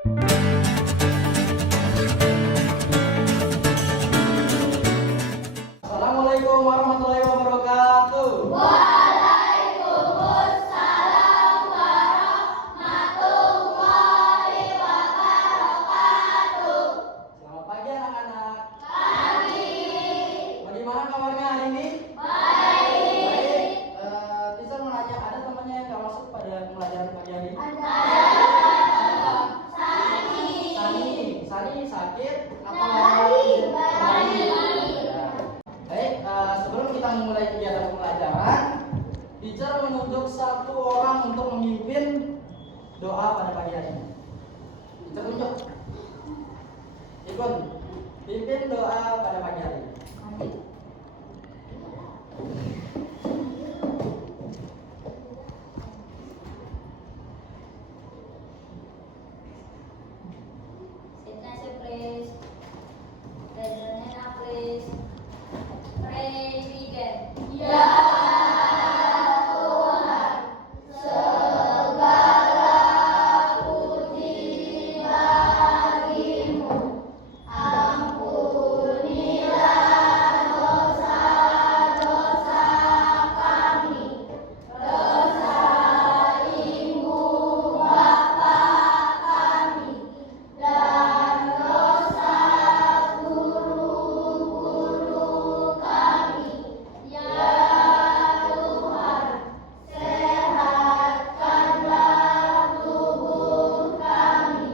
Assalamualaikum warahmatullahi wabarakatuh. Waalaikumsalam warahmatullahi wabarakatuh. Selamat pagi anak-anak. Pagi. Bagaimana kabarnya hari ini? Baik. Teacher mau nanya, ada temannya yang nggak masuk pada pembelajaran pagi hari? Ada. Sani sakit? Apa Baik. Ya. Baik, sebelum kita memulai kegiatan pembelajaran, teacher menunjuk satu orang untuk memimpin doa pada pagi hari ini. Teacher tunjuk. Ikut pimpin doa pada pagi hari ini. Please. President, please. Presiden. Ya Tuhan, segala puji bagimu. Ampunilah dosa-dosa kami, dosa ibu bapa kami, dan dosa guru-guru kami. Ya Tuhan, sehatkanlah tubuh kami,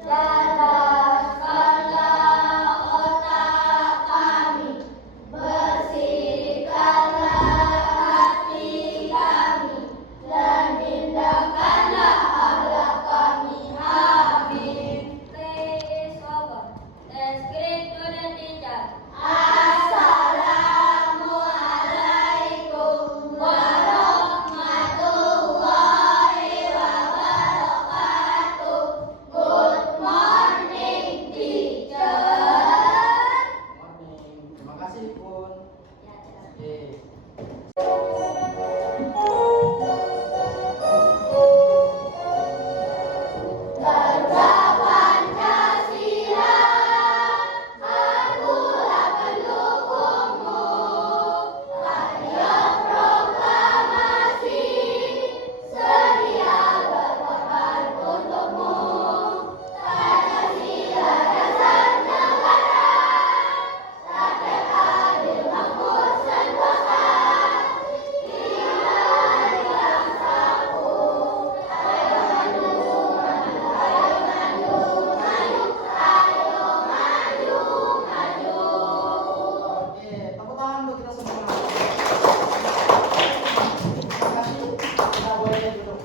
cerdaskanlah otak kami, bersihkanlah hati kami, dan indahkanlah akhlak kami. Amin. Please over. Let's greet to the teacher. Assalamualaikum warahmatullahi wabarakatuh. Good morning, teacher. Morning. Terima kasih, Pun. Oke. Kerja Pancasila, akulah pendukungmu. Rakyat proklamasi, sedia berkorban untukmu. Pancasila dasar negara, rakyat adil makmur sentosa. Kita yang sapu, ayo maju, ayo maju, maju, ayo maju, maju. Oke, tepuk tangan untuk kita semua. Terima kasih. Kita boleh duduk.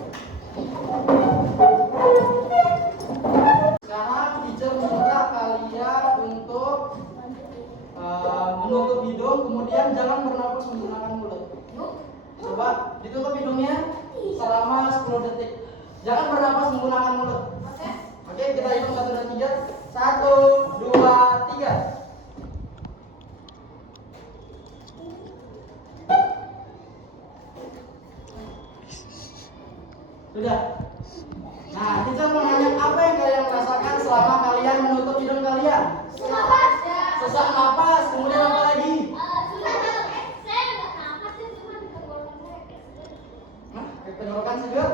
Sekarang teacher minta kalian untuk menutup hidung, kemudian jangan bernapas menggunakan mulut. Coba ditutup hidungnya selama 10 detik. Jangan bernapas menggunakan mulut. Oke, kita hitung 1 dan 3. 1, 2, 3. Sudah. Nah, teacher mau nanya apa yang kalian rasakan selama kalian menutup hidung kalian? Sesak napas, kemudian apa lagi? Hah? Tenggorokan segar?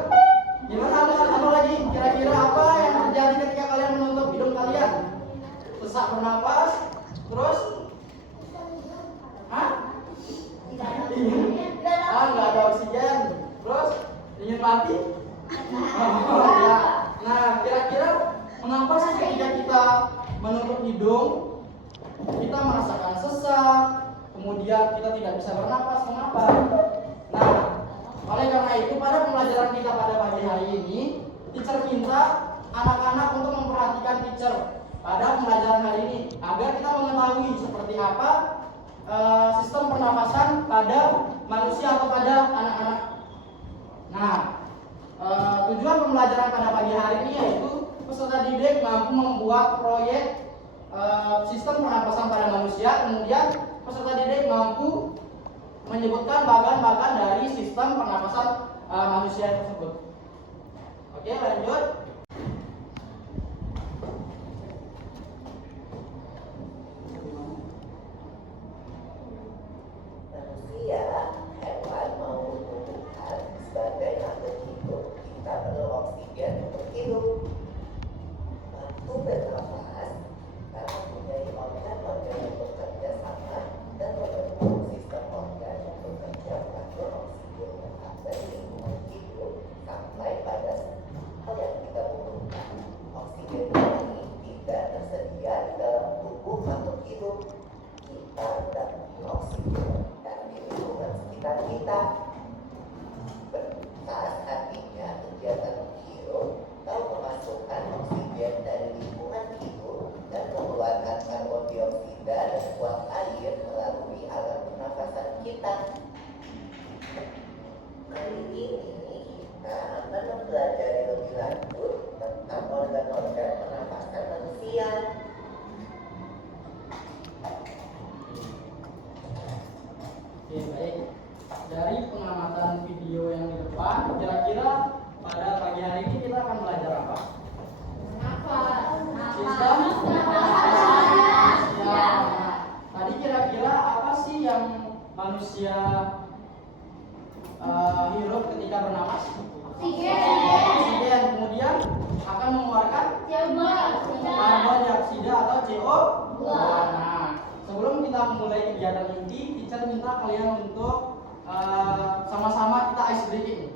Gimana apa lagi? Kira-kira apa yang terjadi ketika kalian menutup hidung kalian? Sesak bernapas, terus? Hah? Nggak ada oksigen. Terus? Ingin mati? Oh, ya. Nah, kira-kira mengapa sih ketika kita menutup hidung kita merasakan sesak, kemudian kita tidak bisa bernapas? Mengapa? Nah, oleh karena itu pada pembelajaran kita pada pagi hari ini, teacher minta anak-anak untuk memperhatikan teacher pada pembelajaran hari ini agar kita mengetahui seperti apa sistem pernapasan pada manusia atau pada anak-anak. Nah, tujuan pembelajaran pada pagi hari ini yaitu peserta didik mampu membuat proyek sistem pernapasan pada manusia, kemudian peserta didik mampu menyebutkan bagan-bagan dari sistem pernapasan manusia tersebut. Oke, lanjut. hidup. Mampu bernafas karena mempunyai organ-organ yang bekerja sama dan membentuk sistem organ yang bekerja mengatur oksigen yang ada di lingkungan hidup sampai pada hal yang kita butuhkan. Oksigen ini tidak tersedia di dalam tubuh makhluk hidup. Kita mendapat oksigen dari lingkungan sekitar kita. Bernafas artinya kegiatan menghirup atau memasukkan oksigen dari lingkungan hidup dan mengeluarkan karbon dioksida dan uap air melalui alat pernafasan kita. Kali ini kita akan mempelajari lebih lanjut tentang organ-organ pernafasan manusia. Oke, baik. Dari pengamatan video yang di depan, kira-kira pada pagi hari ini kita akan belajar apa? Sistem pernapasan. Ya. Tadi kira-kira apa sih yang manusia hirup ketika bernapas? Oksigen. Kemudian akan mengeluarkan karbon dioksida atau CO2. Nah, sebelum kita memulai kegiatan inti, teacher minta kalian untuk sama-sama kita ice breaking.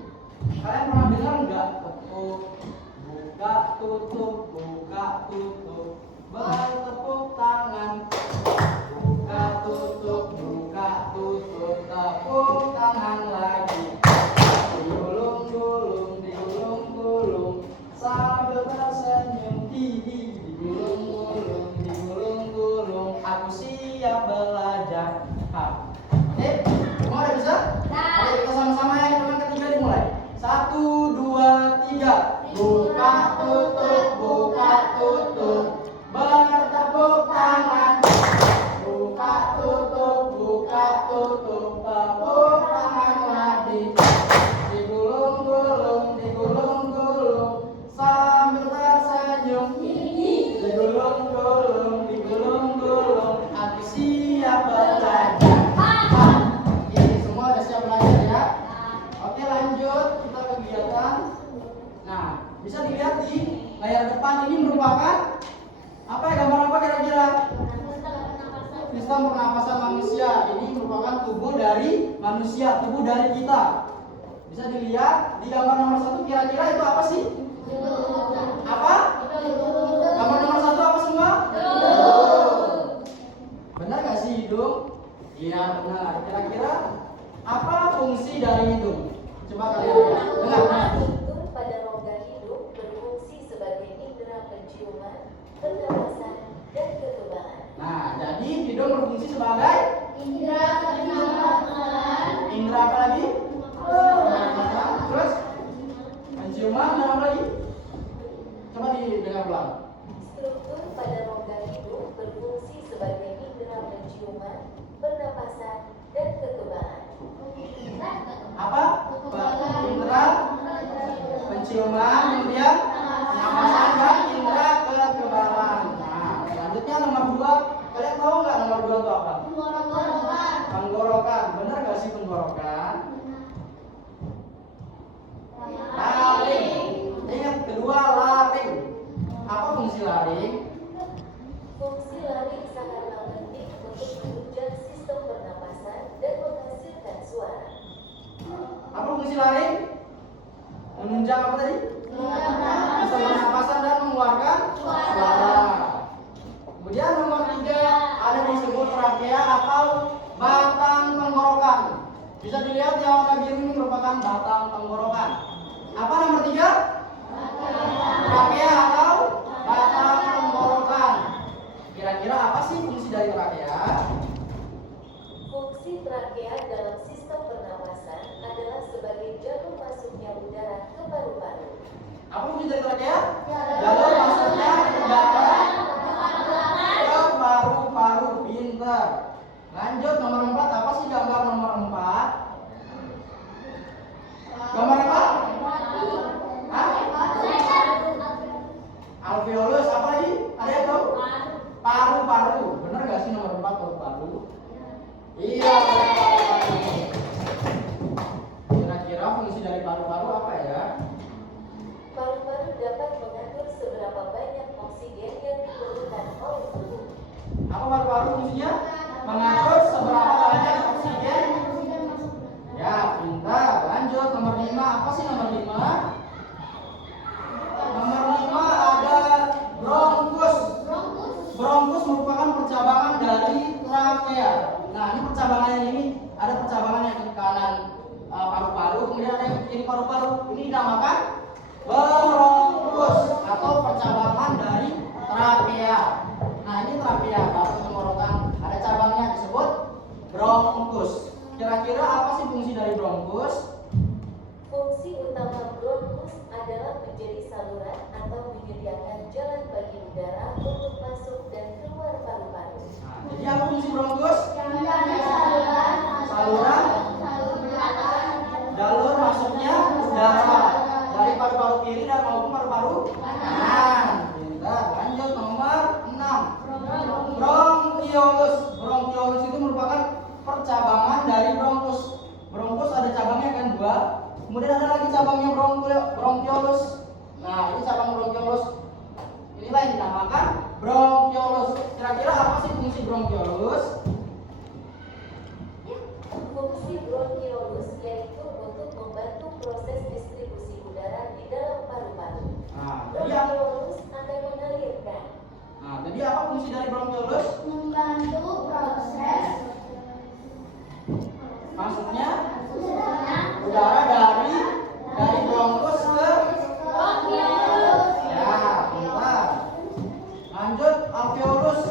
Kalian pernah dengar nggak? Buka tutup, buka tutup, bertepuk tangan. Buka tutup, tepuk tangan lagi. Digulung-gulung, digulung-gulung, sambil tersenyum. Digulung-gulung, digulung-gulung, aku siap belajar. Oke, semua udah bisa? Oke, kita sama-sama ya, hitungan ketiga dimulai. 1, 2, 3. Buka tutup, bertepuk tangan. Buka tutup, tepuk tangan lagi. Digulung-gulung, digulung-gulung, sambil tersenyum. Digulung-gulung, digulung-gulung, aku siap belajar. Oke, semua udah siap belajar ya? Oke, lanjut kita kegiatan. Nah, bisa dilihat di layar depan ini merupakan apa ya, gambar apa kira-kira? Sistem pernapasan manusia. Ini merupakan tubuh dari manusia, tubuh dari kita. Bisa dilihat di gambar nomor 1, kira-kira itu apa sih? Apa? Gambar nomor 1 apa semua? Benar gak sih hidung? Iya benar. Kira-kira apa fungsi dari hidung? Coba kalian lihat. Benar. Hidung pada rongga hidup berfungsi sebagai indera penciuman, pernapasan, dan kekebalan. Nah, jadi hidung berfungsi sebagai Indra pernapasan. indera apa lagi? Pernapasan. Terus penciuman dan apa lagi? Coba didengar ulang. Struktur pada rongga hidup berfungsi sebagai indera penciuman, pernapasan, dan kekebalan. Apa? Indera penciuman, kemudian pernapasan dan indera kekebalan. Nah, selanjutnya nomor 2. Kalian tahu nggak nomor 2 itu apa? Tenggorokan. Benar nggak sih tenggorokan? Laring. Ingat kedua, laring. Apa fungsi laring? Fungsi laring sangat penting untuk menunjang sistem pernapasan dan menghasilkan suara. Apa fungsi laring? Menunjang apa tadi? Sistem pernapasan dan mengeluarkan suara. Kemudian nomor 3 ada disebut trakea atau batang tenggorokan. Bisa dilihat yang warna biru ini merupakan batang tenggorokan. Apa nomor 3? Trakea atau batang tenggorokan. Kira-kira apa sih fungsi dari trakea? Fungsi trakea dalam sistem pernapasan adalah sebagai jalur masuknya udara ke paru-paru. Apa fungsi dari trakea? Jalur masuknya udara ke paru-paru. Pinter. Lanjut nomor 4. Apa sih gambar nomor 4? Gambar apa? Hah? Alveolus. Apa lagi? Ada yang tahu? Paru-paru. Benar gak sih nomor 4 paru-paru? Iya. Kira-kira fungsi dari paru-paru apa ya? Paru-paru dapat kiri dan maupun paru-paru kanan. Kita lanjut nomor 6. Bronkiolus. Bronkiolus itu merupakan percabangan dari bronkus. Bronkus ada cabangnya kan 2. Kemudian ada lagi cabangnya bronkiolus. Nah, ini cabang bronkiolus. Inilah yang dinamakan bronkiolus. Kira-kira apa sih fungsi bronkiolus? Fungsi bronkiolus yaitu untuk membantu proses distribusi udara di dalam paru-paru. Bronkiolus akan mengalirkan. Nah, jadi apa fungsi dari bronkiolus? Membantu proses Maksudnya udara dari bronkus ke bronkiolus. ya, bentar. Lanjut alveolus.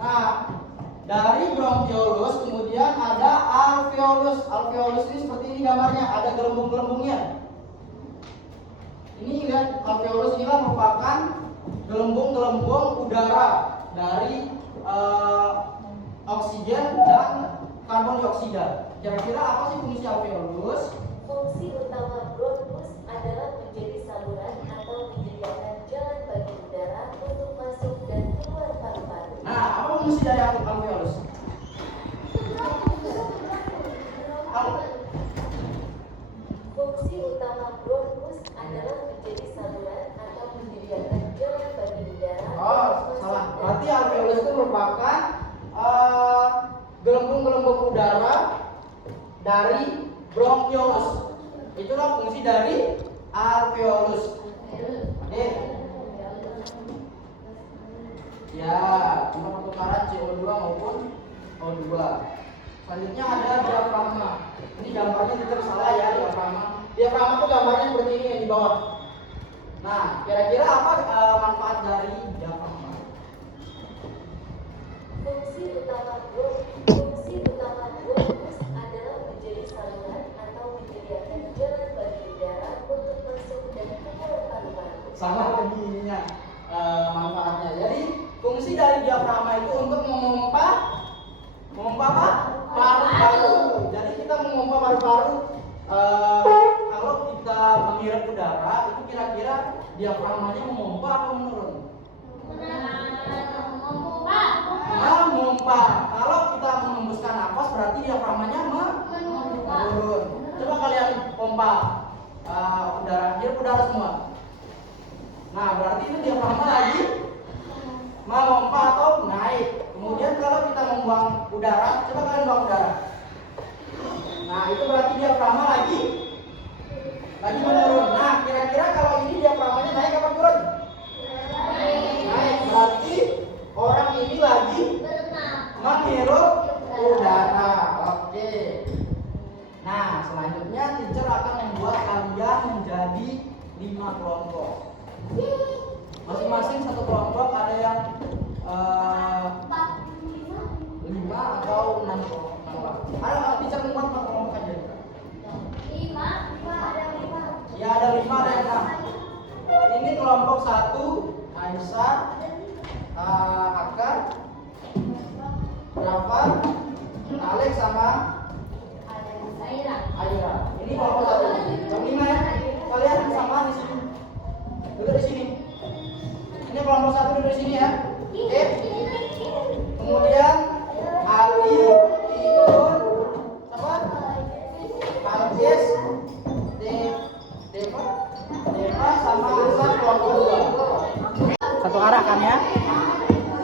Nah, dari bronkiolus kemudian ada alveolus. Alveolus ini seperti ini gambarnya, ada gelembung-gelembungnya. Ini lihat, alveolus inilah merupakan gelembung-gelembung udara dari oksigen dan karbon dioksida. Kira-kira apa sih fungsi alveolus? Fungsi utama bronkus adalah menjadi saluran atau menyediakan jalan bagi udara untuk masuk dan keluar paru-paru. Nah, apa fungsi dari alveolus? Fungsi utama bronkus adalah menjadi saluran atau menyediakan jalan bagi udara. Oh, salah. Berarti alveolus itu merupakan gelembung-gelembung udara dari bronkiolus. Itulah fungsi dari alveolus. Oke. Ya, untuk pertukaran CO2 maupun O2. Selanjutnya ada diafragma. Ini gambarnya tidak salah ya, diafragma. Diafragma itu gambarnya seperti ini yang di bawah. Nah, kira-kira apa manfaat dari diafragma? Fungsi utama bronkus adalah menjadi saluran atau menyediakan jalan bagi udara untuk masuk dan keluar paru-paru. Sama lagi ininya manfaatnya. Jadi fungsi dari diafragma itu untuk memompa apa? Paru-paru. Jadi kita memompa paru-paru. Kalau kita menghirup udara itu kira-kira diafragmanya memompa atau menurun? Memompa. Kalau kita mengembuskan nafas berarti diafragmanya menurun. Coba kalian pompa udara, hirup udara semua. Nah, berarti itu diafragma lagi memompa atau naik. Kemudian kalau kita membuang udara, coba kalian buang udara. Nah, itu berarti diafragma lagi menurun. Nah, kira-kira kalau ini diafragmanya naik apa turun? Naik. Berarti orang ini lagi menghirup udara. Oke. Nah, selanjutnya teacher akan membuat kalian menjadi 5 kelompok. Masing-masing satu kelompok ada yang 5 atau 6 kelompok. Ada teacher membuat 4 kelompok aja. Ya, ada 5, ada yang 6. Ini kelompok 1, Aisyah, Akar, Rafa, Alex sama Aira. Ini kelompok 1. Yang 5 ya. Kalian sama di sini. Duduk di sini. Ini kelompok 1 duduk di sini ya. Oke. Kemudian Ali, Iun, apa? Aljes, Deva sama Hasan kelompok 2. Satu arah kan ya?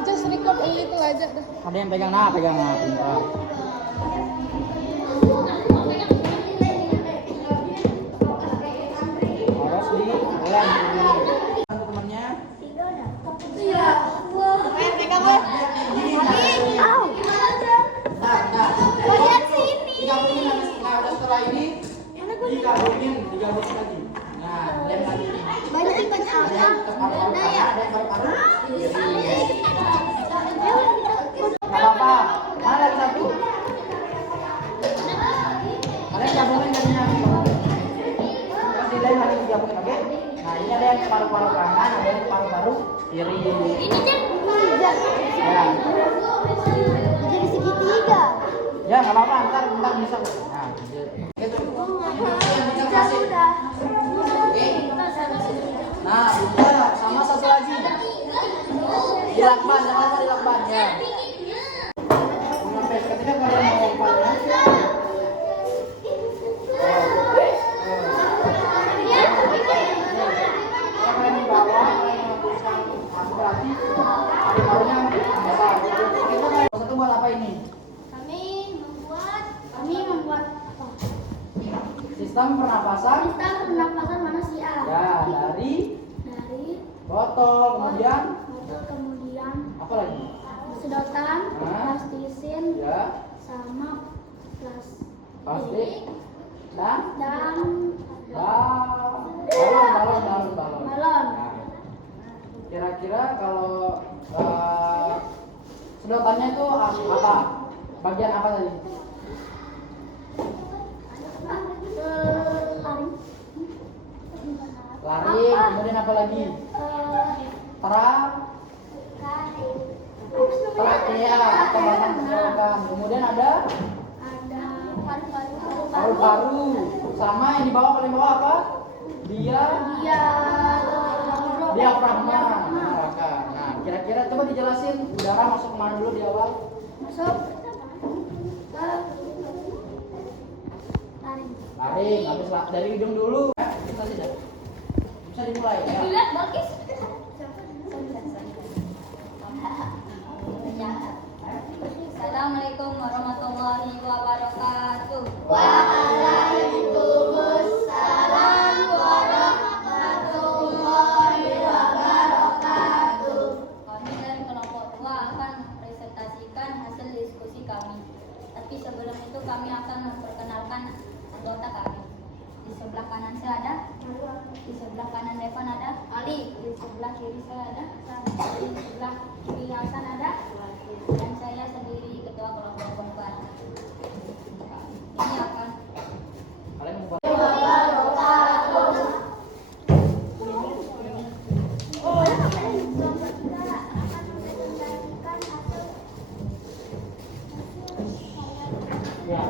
Just record a little aja dah. Ada yang pegang nah, pintar. Harus dilem dulu. Teman-temannya. Pegang gue. Bagian sini. Digabungin. Nah, udah setelah ini digabungin lagi. Nah, lem lagi. Banyak Ada yang paru-paru kanan, ada yang paru-paru kiri. Gak apa-apa. Mana lagi satu? Kalian gabungin jadinya. Terus dilem lagi digabungin, oke? Nah, ini ada yang paru-paru kanan, ada yang paru-paru kiri. Ini kan Ya. jadi segitiga. Ya, nggak apa-apa, ntar bisa. Nah, gitu. Yang dicermasin. Oke. Nah, udah sama satu lagi. Dilakban, jangan lupa dilakban ya. Sampai ketika kalian mau lakbannya, kalian di bawah, kalian tulisan berarti paru-parunya besar. Satu buat apa ini? Kami membuat apa? Sistem pernapasan. Sistem pernapasan manusia. Ya, dari Botol, kemudian apa lagi? sedotan, Hah? plastisin, Ya, sama plastik dan balon. balon. Balon. Nah, kira-kira kalau sedotannya itu apa? Bagian apa tadi? Lari, kemudian apa lagi? Trakea atau batang tenggorokan. Kemudian ada paru-paru. Sama yang di bawah, paling bawah apa? Diafragma. Nah, kira-kira coba dijelasin udara masuk kemana dulu di awal? Masuk ke Laring, habis dari hidung dulu. Bisa tidak? Bisa dimulai ya. Lihat Balkis. Assalamualaikum warahmatullahi wabarakatuh. Waalaikumsalam warahmatullahi wabarakatuh. Kami dari kelompok 2 akan mempresentasikan hasil diskusi kami. Tapi sebelum itu kami akan memperkenalkan anggota kami. Di sebelah kanan saya ada, di sebelah kanan depan ada Ali, di sebelah kiri saya ada, di sebelah kiri Hasan ada, dan saya sendiri ketua kelompok perempuan. Ini akan Kalian membuat ya.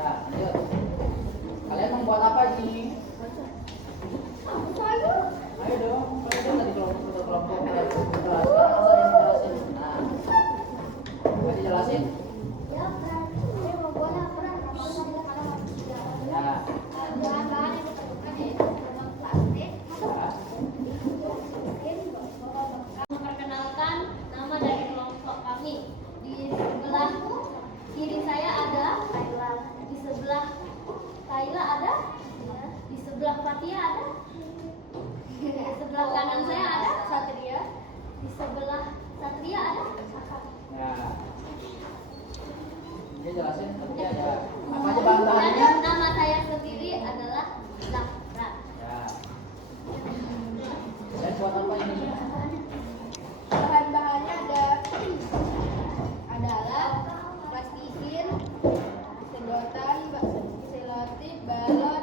Nah, lanjut. Kalian membuat apa ini? Ayo dong, kalian tadi kelompok jelasin. Nah, mau dijelasin? Ya. memperkenalkan nama dari kelompok kami. Di sebelah kiri saya ada Kaila, di sebelah Kaila ada, di sebelah Fatia ada, di sebelah kanan saya ada Satria, di sebelah Satria ada Saka. Ya. Oke, jelasin seperti ada apa aja bahan-bahannya? Dan nama saya sendiri adalah Zahra. Ya. Dan buat apa ini? Bahan-bahannya adalah plastisin, sedotan, selotip, balon,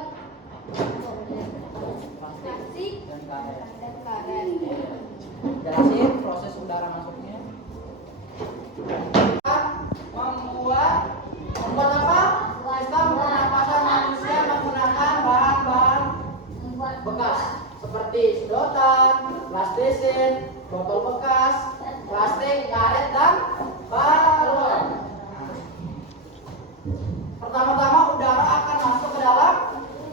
plastik, Dan karet. dan karet. Jelasin proses udara masuknya. Membuat apa? Sistem pernapasan manusia menggunakan bahan-bahan bekas seperti sedotan, plastisin, botol bekas, plastik, karet, dan balon. Pertama-tama udara akan masuk ke dalam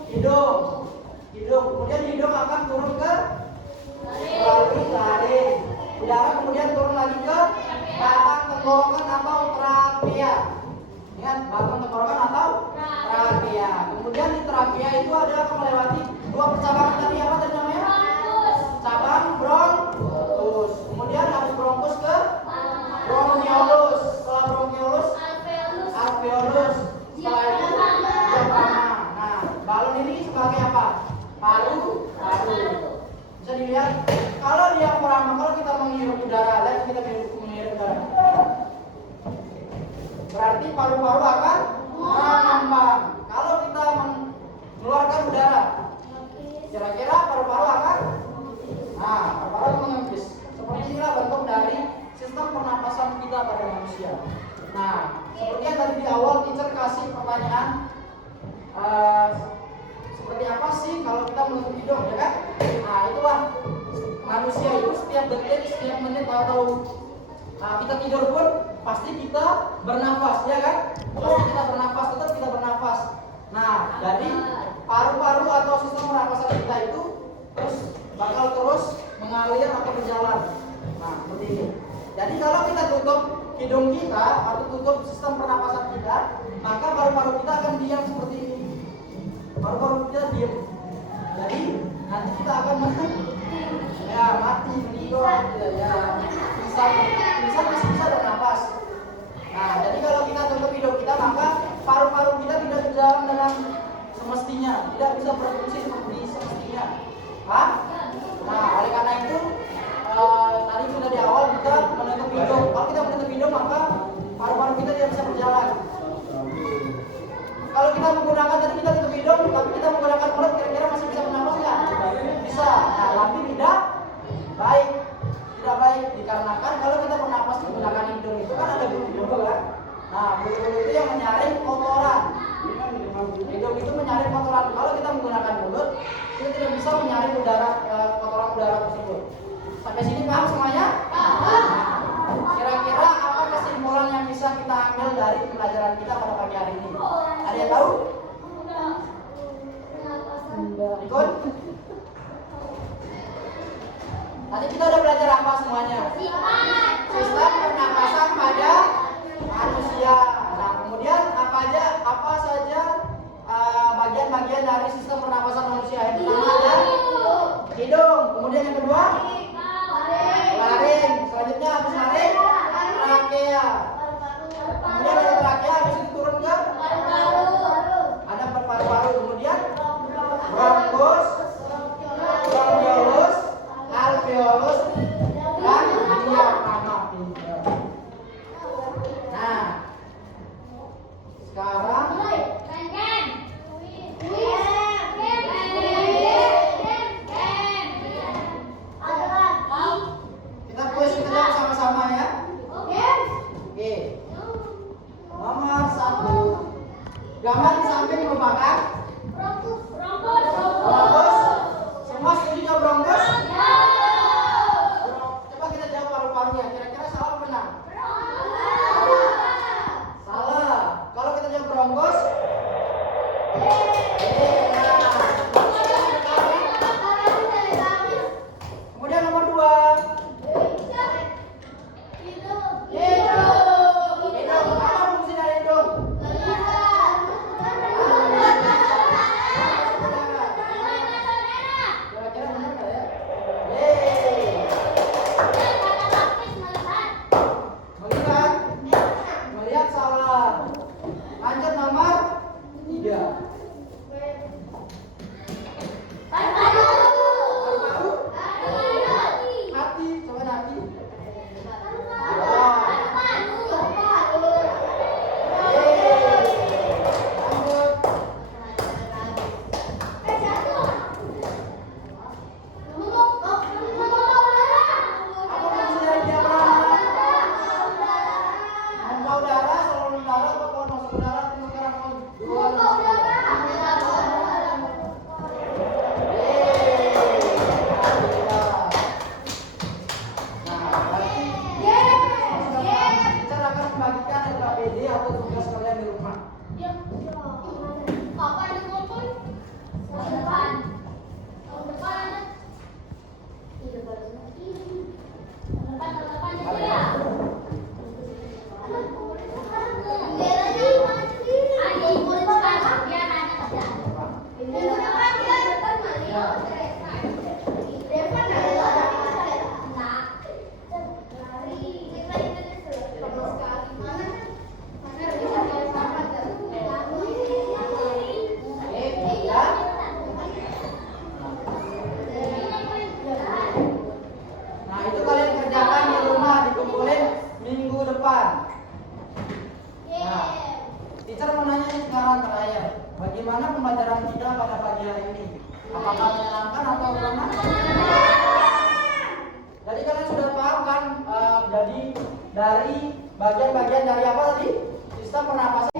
hidung. Kemudian hidung akan turun ke melalui laring. Udara kemudian turun lagi ke batang tenggorokan atau trakea. Ingat, batang tenggorokan atau trakea. Kemudian di trakea itu ada melewati dua percabangan tadi, apa tadi namanya? Cabang bronkus. Kemudian habis bronkus ke bronkiolus. Setelah bronkiolus alveolus. Setelah itu diafragma. Nah, balon ini sebagai apa? Paru. Bisa dilihat kalau diafragma, kalau kita menghirup udara, lihat kita menghirup udara. berarti paru-paru akan mengembang. Kalau kita mengeluarkan udara, kira-kira paru-paru akan paru-paru mengembis. Seperti inilah bentuk dari sistem pernapasan kita pada manusia. Nah, seperti yang tadi di awal teacher kasih pertanyaan, seperti apa sih kalau kita menutup hidung, ya kan? Nah, itulah manusia itu setiap detik, setiap menit atau kita tidur pun pasti kita bernafas, ya kan? Pasti kita bernafas, tetap kita bernafas. Nah, jadi paru-paru atau sistem pernapasan kita itu bakal terus mengalir atau berjalan. Nah, seperti ini. Jadi kalau kita tutup hidung kita atau tutup sistem pernapasan kita, maka paru-paru kita akan diam seperti ini. Paru-paru kita diam. Jadi nanti kita akan mati, meninggal, ya. Bisa masih bisa bernafas. Nah, jadi kalau kita tutup hidung kita, maka paru-paru kita tidak berjalan dengan semestinya, tidak bisa berfungsi seperti semestinya. Nah, oleh karena itu tadi sudah di awal kita menutup hidung. Kalau kita menutup hidung, maka paru-paru kita tidak bisa berjalan. Kalau kita menggunakan tadi kita tutup hidung, tapi kita menggunakan mulut, kira-kira masih bisa bernafas nggak? Bisa. Nah, tapi tidak baik. Tidak baik dikarenakan kalau kita bernafas menggunakan hidung itu kan ada bulu-bulu kan. Nah, bulu-bulu itu yang menyaring kotoran. Hidung itu menyaring kotoran. Kalau kita menggunakan mulut, kita tidak bisa menyaring kotoran udara tersebut. Sampai sini paham semuanya? Kira-kira apa kesimpulan yang bisa kita ambil dari pembelajaran kita pada pagi hari ini? Ada yang tahu? Ikut? Tadi kita udah belajar apa semuanya? Sistem pernapasan pada manusia. Nah, kemudian apa saja bagian-bagian dari sistem pernapasan manusia? Yang pertama ada hidung. Kemudian yang kedua laring. Selanjutnya habis laring trakea. Kemudian ada trakea, habis itu turun ke ada paru-paru. Kemudian bronkus, bronkiolus, alveolus, dan diafragma. Nah, sekarang Apakah menyenangkan atau bagaimana? Jadi kalian sudah paham kan? Jadi dari bagian-bagian dari apa tadi? Sistem pernapasan.